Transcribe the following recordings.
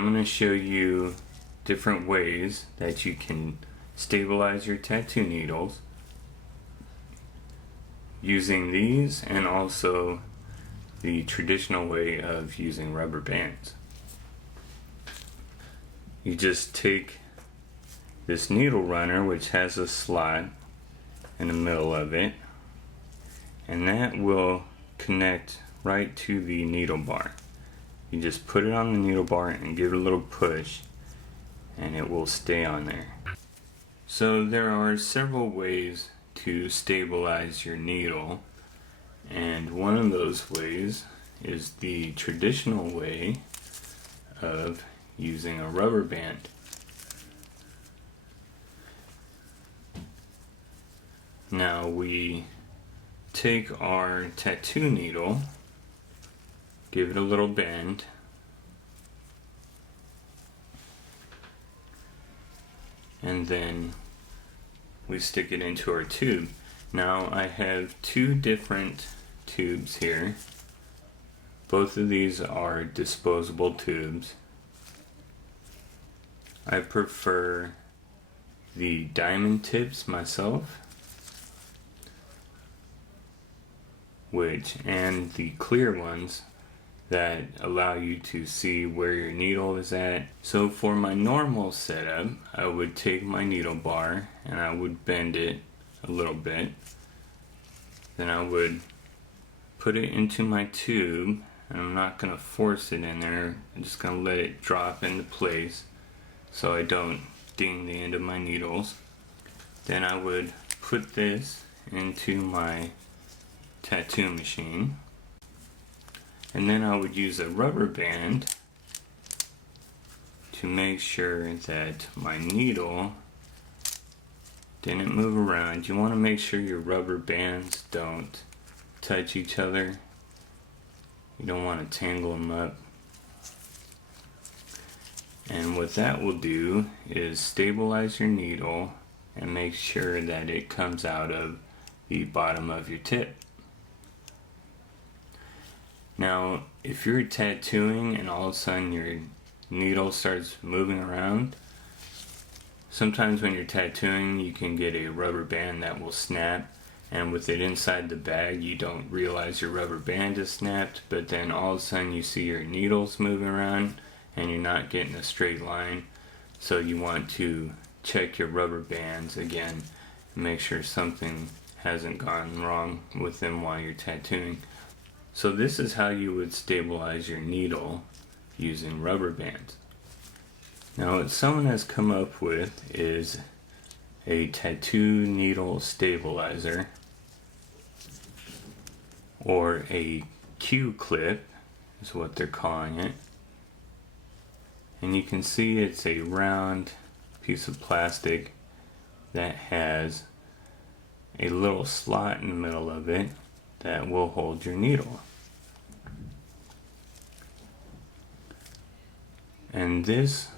I'm going to show you different ways that you can stabilize your tattoo needles using these, and also the traditional way of using rubber bands. You just take this needle runner, which has a slot in the middle of it, and that will connect right to the needle bar. You just put it on the needle bar and give it a little push, and it will stay on there. So there are several ways to stabilize your needle, and one of those ways is the traditional way of using a rubber band. Now we take our tattoo needle, give it a little bend, and then we stick it into our tube. Now I have two different tubes here. Both of these are disposable tubes. I prefer the diamond tips myself, and the clear ones that allow you to see where your needle is at. So for my normal setup, I would take my needle bar and I would bend it a little bit. Then I would put it into my tube, and I'm not going to force it in there. I'm just going to let it drop into place so I don't ding the end of my needles. Then I would put this into my tattoo machine, and then I would use a rubber band to make sure that my needle didn't move around. You want to make sure your rubber bands don't touch each other. You don't want to tangle them up. And what that will do is stabilize your needle and make sure that it comes out of the bottom of your tip. Now, if you're tattooing and all of a sudden your needle starts moving around, sometimes when you're tattooing you can get a rubber band that will snap, and with it inside the bag you don't realize your rubber band is snapped, but then all of a sudden you see your needles moving around and you're not getting a straight line. So you want to check your rubber bands again and make sure something hasn't gone wrong with them while you're tattooing. So this is how you would stabilize your needle using rubber bands. Now what someone has come up with is a tattoo needle stabilizer, or a Q-clip is what they're calling it. And you can see it's a round piece of plastic that has a little slot in the middle of it that will hold your needle. And this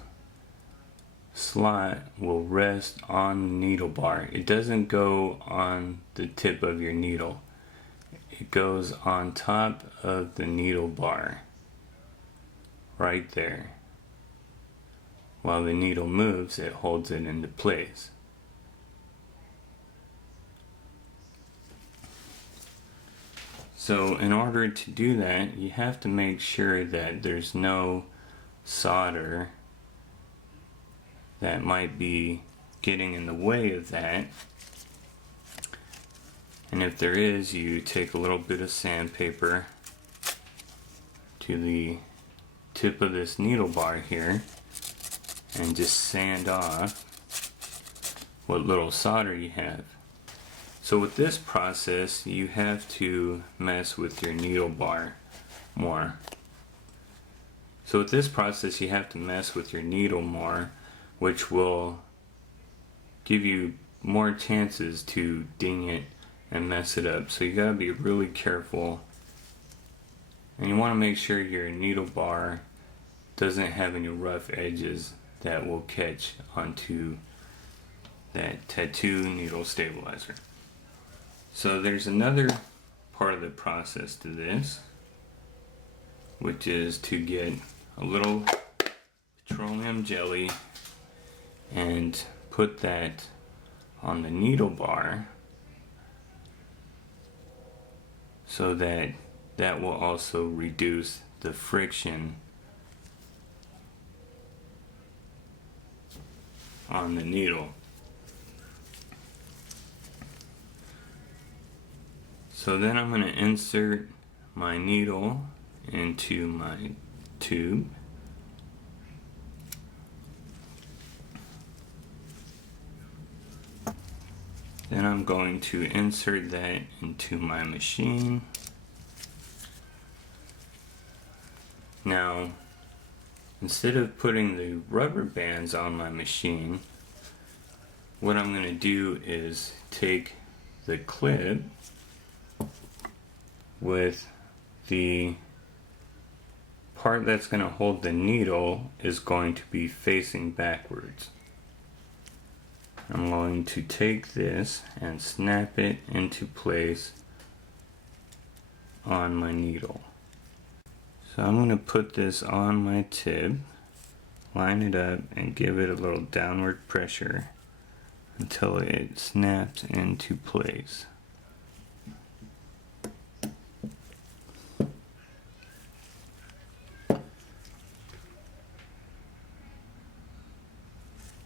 slot will rest on the needle bar. It doesn't go on the tip of your needle. It goes on top of the needle bar, right there. While the needle moves, it holds it into place. So in order to do that, you have to make sure that there's no solder that might be getting in the way of that. And if there is, you take a little bit of sandpaper to the tip of this needle bar here and just sand off what little solder you have. So with this process, you have to mess with your needle bar more. So with this process, you have to mess with your needle more, which will give you more chances to ding it and mess it up. So you gotta be really careful, and you want to make sure your needle bar doesn't have any rough edges that will catch onto that tattoo needle stabilizer. So there's another part of the process to this, which is to get a little petroleum jelly and put that on the needle bar so that that will also reduce the friction on the needle. So then I'm going to insert my needle into my tube. Then I'm going to insert that into my machine. Now, instead of putting the rubber bands on my machine, what I'm going to do is take the clip with the part that's going to hold the needle is going to be facing backwards. I'm going to take this and snap it into place on my needle. So I'm going to put this on my tip, line it up, and give it a little downward pressure until it snaps into place.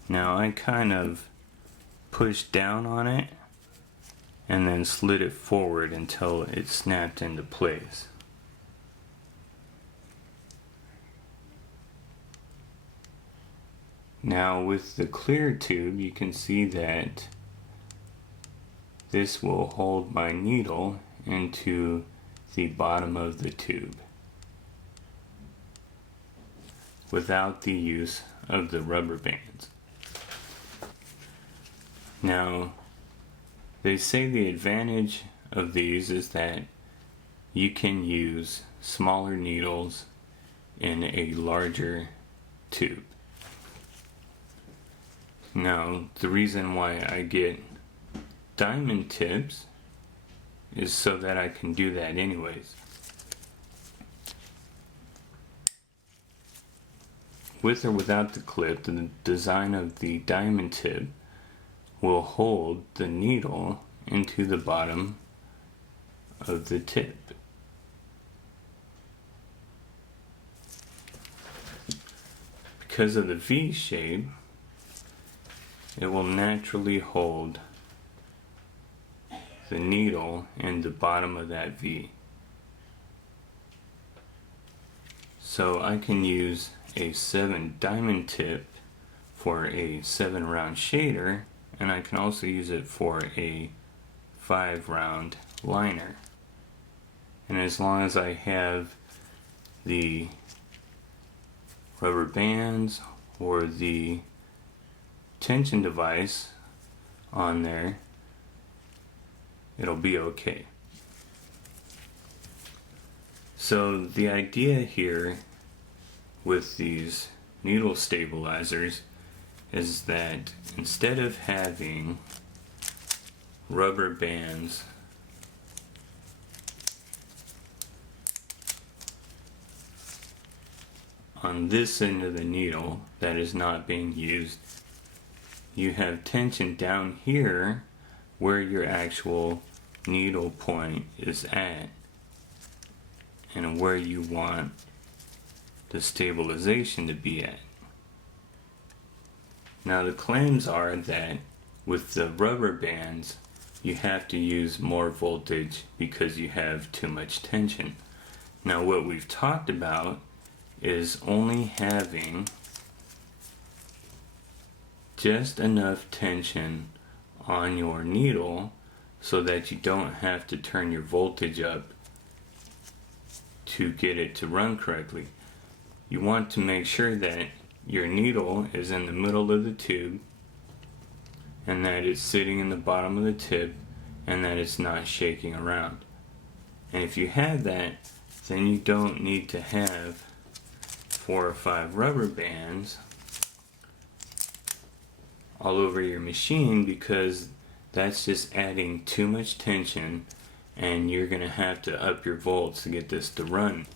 Now I kind of pushed down on it and then slid it forward until it snapped into place. Now with the clear tube, you can see that this will hold my needle into the bottom of the tube without the use of the rubber bands. Now, they say the advantage of these is that you can use smaller needles in a larger tube. Now, the reason why I get diamond tips is so that I can do that anyways. With or without the clip, the design of the diamond tip will hold the needle into the bottom of the tip. Because of the V shape, it will naturally hold the needle in the bottom of that V. So I can use a 7 diamond tip for a 7 round shader, and I can also use it for a 5 round liner. And as long as I have the rubber bands or the tension device on there, it'll be okay. So the idea here with these needle stabilizers is that instead of having rubber bands on this end of the needle that is not being used, you have tension down here where your actual needle point is at and where you want the stabilization to be at. Now the claims are that with the rubber bands you have to use more voltage because you have too much tension. Now what we've talked about is only having just enough tension on your needle so that you don't have to turn your voltage up to get it to run correctly. You want to make sure that your needle is in the middle of the tube and that it's sitting in the bottom of the tip and that it's not shaking around. And if you have that, then you don't need to have 4 or 5 rubber bands all over your machine, because that's just adding too much tension and you're going to have to up your volts to get this to run.